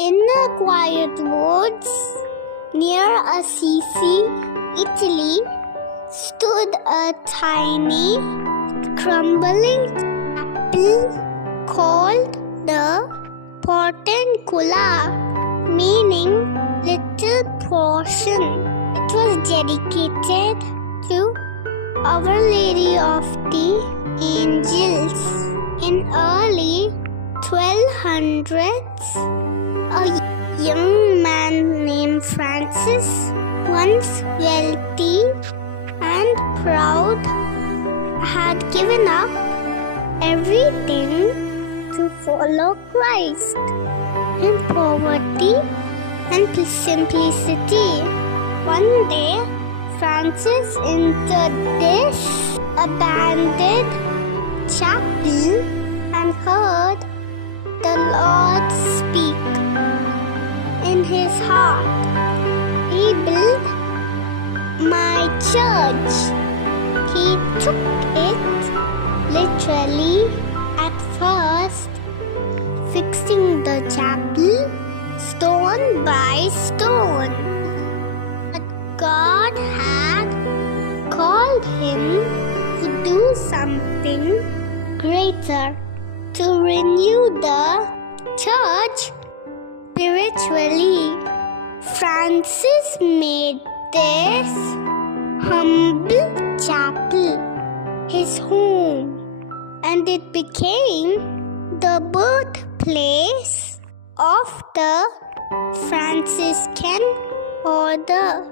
In the quiet woods near Assisi, Italy, stood a tiny, crumbling apple called the Portiuncula, meaning little portion. It was dedicated to Our Lady of the Angels. In early 1200s, a young man named Francis, once wealthy and proud, had given up everything to follow Christ. In poverty and simplicity, one day Francis entered this abandoned chapel and heard the Lord speak. In his heart, he built my church. He took it literally at first, fixing the chapel stone by stone. But God had called him to do something greater, to renew the church spiritually. Francis made this humble chapel his home, and it became the birthplace of the Franciscan order.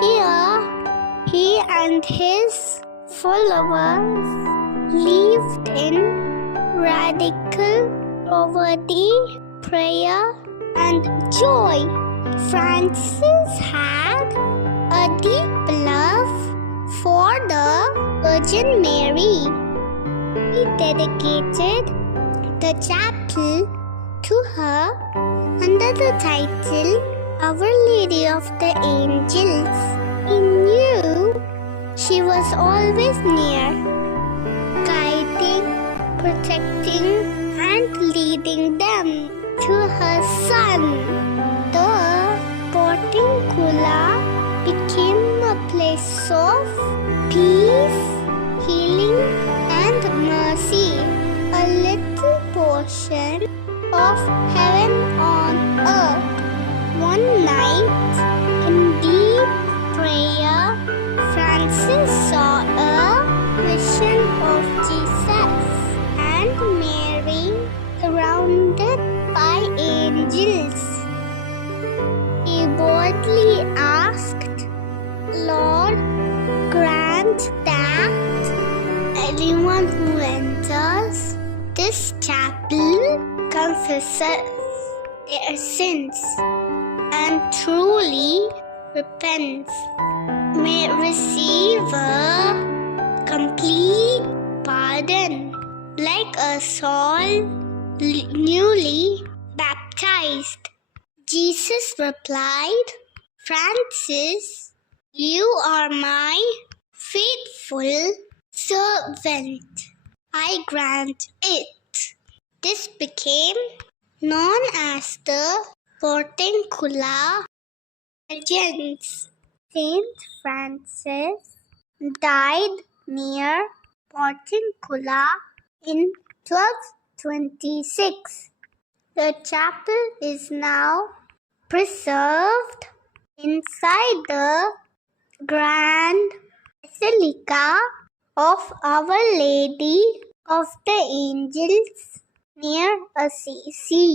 Here, he and his followers lived in radical poverty, prayer, and joy. Francis had a deep love for the Virgin Mary. He dedicated the chapel to her under the title Our Lady of the Angels. He knew she was always near, guiding, protecting, and leading them to her Son. The Portiuncula became a place of peace, healing, and mercy, a little portion of heaven on earth. One night, in deep prayer, Francis saw a vision of Jesus and Mary surrounded by angels. He boldly asked, "Lord, grant that anyone who enters this chapel confesses their sins and truly repents may receive a complete pardon, like a soul newly baptized." Jesus replied, "Francis, you are my faithful servant. I grant it." This became known as the Portiuncula legends. Saint Francis died near Portiuncula in 1226. The chapel is now preserved inside the Grand Basilica of Our Lady of the Angels near Assisi.